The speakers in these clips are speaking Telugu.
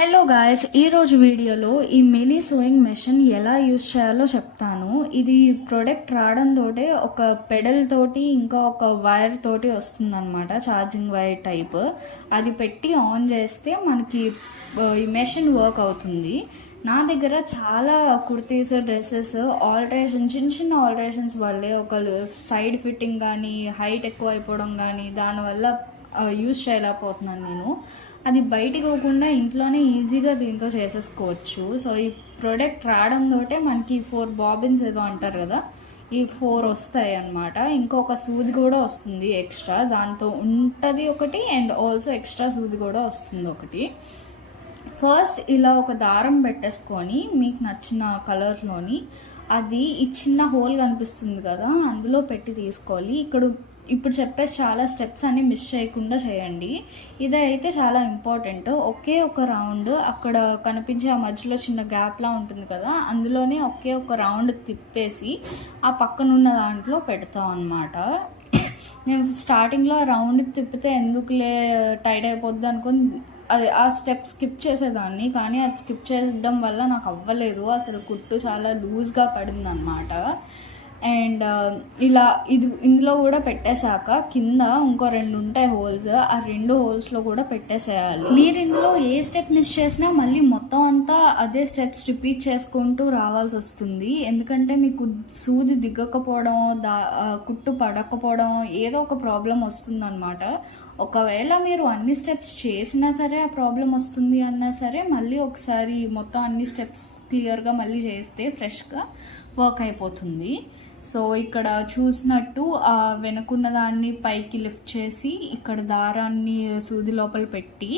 హలో గాయస్, ఈరోజు వీడియోలో ఈ మినీ సోయింగ్ మెషిన్ ఎలా యూజ్ చేయాలో చెప్తాను. ఇది ప్రోడక్ట్ రావడంతో ఒక పెడల్ తోటి ఇంకా ఒక వైర్ తోటి వస్తుందన్నమాట, ఛార్జింగ్ వైర్ టైప్. అది పెట్టి ఆన్ చేస్తే మనకి ఈ మెషిన్ వర్క్ అవుతుంది. నా దగ్గర చాలా కుర్తీస్, డ్రెస్సెస్ చిన్న చిన్న ఆల్టరేషన్స్ వల్లే ఒక సైడ్ ఫిట్టింగ్ కానీ, హైట్ ఎక్కువ అయిపోవడం కానీ, దానివల్ల యూజ్ చేయలేకపోతున్నాను నేను. అది బయటికి పోకుండా ఇంట్లోనే ఈజీగా దీంతో చేసేసుకోవచ్చు. సో ఈ ప్రోడక్ట్ రావడంతో మనకి 4 బాబిన్స్ ఏదో అంటారు కదా, ఈ 4 వస్తాయి అన్నమాట. ఇంకొక సూది కూడా వస్తుంది ఎక్స్ట్రా, దాంతో ఉంటుంది ఒకటి, అండ్ ఆల్సో ఎక్స్ట్రా సూది కూడా వస్తుంది ఒకటి. ఫస్ట్ ఇలా ఒక దారం పెట్టేసుకొని మీకు నచ్చిన కలర్లోని అది ఈ చిన్న హోల్ కనిపిస్తుంది కదా, అందులో పెట్టి తీసుకోవాలి. ఇప్పుడు చెప్పేసి చాలా స్టెప్స్ అన్ని మిస్ చేయకుండా చేయండి. ఇదైతే చాలా ఇంపార్టెంట్. ఒకే ఒక రౌండ్ అక్కడ కనిపించే ఆ మధ్యలో చిన్న గ్యాప్లా ఉంటుంది కదా, అందులోనే ఒకే ఒక రౌండ్ తిప్పేసి ఆ పక్కనున్న దాంట్లో పెడతాం అన్నమాట. నేను స్టార్టింగ్లో ఆ రౌండ్ తిప్పితే ఎందుకులే టైట్ అయిపోద్ది అనుకుని ఆ స్టెప్ స్కిప్ చేసేదాన్ని, కానీ అది స్కిప్ చేయడం వల్ల నాకు అవ్వలేదు. అసలు కుట్టు చాలా లూజ్గా పడింది అన్నమాట. అండ్ ఇందులో కూడా పెట్టేశాక కింద ఇంకో 2 ఉంటాయి హోల్స్, ఆ 2 హోల్స్లో కూడా పెట్టేసేయాలి. మీరు ఇందులో ఏ స్టెప్ మిస్ చేసినా మళ్ళీ మొత్తం అంతా అదే స్టెప్స్ రిపీట్ చేసుకుంటూ రావాల్సి వస్తుంది. ఎందుకంటే మీకు సూది దిగ్గకపోవడం, కుట్టు పడకపోవడం ఏదో ఒక ప్రాబ్లం వస్తుందన్నమాట. ఒకవేళ మీరు అన్ని స్టెప్స్ చేసినా సరే ఆ ప్రాబ్లం వస్తుంది అన్నా సరే, మళ్ళీ ఒకసారి మొత్తం అన్ని స్టెప్స్ క్లియర్గా మళ్ళీ చేస్తే ఫ్రెష్గా వర్క్ అయిపోతుంది. సో ఇక్కడ చూసినట్టు ఆ వెనుకున్న దాన్ని పైకి లిఫ్ట్ చేసి ఇక్కడ దారాన్ని సూది లోపల పెట్టి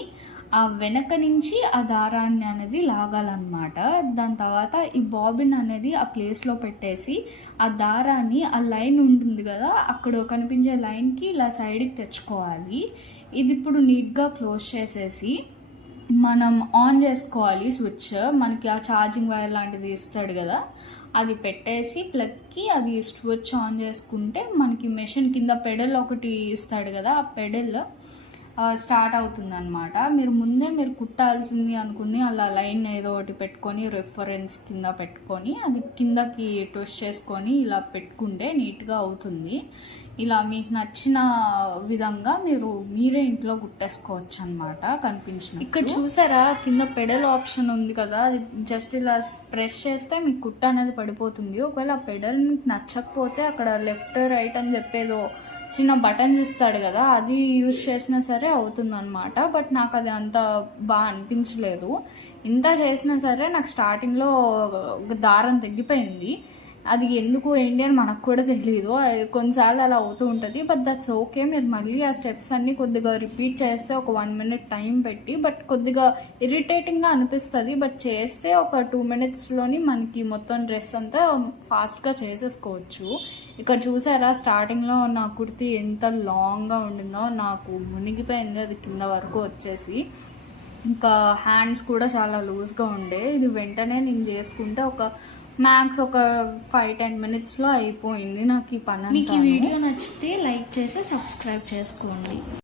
ఆ వెనక నుంచి ఆ దారాన్ని అనేది లాగాలన్నమాట. దాని తర్వాత ఈ బాబిన్ అనేది ఆ ప్లేస్లో పెట్టేసి ఆ దారాన్ని ఆ లైన్ ఉంటుంది కదా, అక్కడ కనిపించే లైన్కి ఇలా సైడ్కి తెచ్చుకోవాలి. ఇది ఇప్పుడు నీట్గా క్లోజ్ చేసేసి మనం ఆన్ చేసుకోవాలి స్విచ్. మనకి ఆ ఛార్జింగ్ వైర్ లాంటిది ఇస్తాడు కదా, అది పెట్టేసి ప్లగ్కి అది స్విచ్ ఆన్ చేసుకుంటే మనకి మెషిన్ కింద పెడల్ ఒకటి ఇస్తాడు కదా, ఆ పెడల్ స్టార్ట్ అవుతుంది అనమాట. మీరు కుట్టాల్సింది అనుకుని అలా లైన్ ఏదో ఒకటి పెట్టుకొని రెఫరెన్స్ కింద పెట్టుకొని అది కిందకి ట్విస్ట్ చేసుకొని ఇలా పెట్టుకుంటే నీట్గా అవుతుంది. ఇలా మీకు నచ్చిన విధంగా మీరే ఇంట్లో కుట్టేసుకోవచ్చు అనమాట. కనిపించిన ఇక్కడ చూసారా, కింద పెడల్ ఆప్షన్ ఉంది కదా, అది జస్ట్ ఇలా ప్రెస్ చేస్తే మీకు కుట్ట అనేది పడిపోతుంది. ఒకవేళ ఆ పెడల్ మీకు నచ్చకపోతే అక్కడ లెఫ్ట్ రైట్ అని చెప్పేదో చిన్న బటన్స్ ఇస్తాడు కదా, అది యూజ్ చేసినా సరే అవుతుంది అనమాట. బట్ నాకు అది అంత బాగా అనిపించలేదు. ఇంత చేసినా సరే నాకు స్టార్టింగ్లో దారం తగ్గిపోయింది. అది ఎందుకు ఏంటి అని మనకు కూడా తెలియదు, కొన్నిసార్లు అలా అవుతూ ఉంటుంది. But that's okay. మీరు మళ్ళీ ఆ స్టెప్స్ అన్నీ కొద్దిగా రిపీట్ చేస్తే ఒక 1 minute టైం పెట్టి, బట్ కొద్దిగా ఇరిటేటింగ్గా అనిపిస్తుంది. బట్ చేస్తే ఒక 2 minutesలోని మనకి మొత్తం డ్రెస్ అంతా ఫాస్ట్గా చేసేసుకోవచ్చు. ఇక్కడ చూసారా, స్టార్టింగ్లో నా కుర్తీ ఎంత లాంగ్గా ఉండిందో, నాకు మునిగిపోయింది అది కింద వరకు వచ్చేసి. ఇంకా హ్యాండ్స్ కూడా చాలా లూజ్గా ఉండే. ఇది వెంటనే నేను చేసుకుంటే మ్యాక్స్ ఒక 5-10 minutesలో అయిపోయింది నాకు ఈ పని. మీకు ఈ వీడియో నచ్చితే లైక్ చేసి సబ్స్క్రైబ్ చేసుకోండి.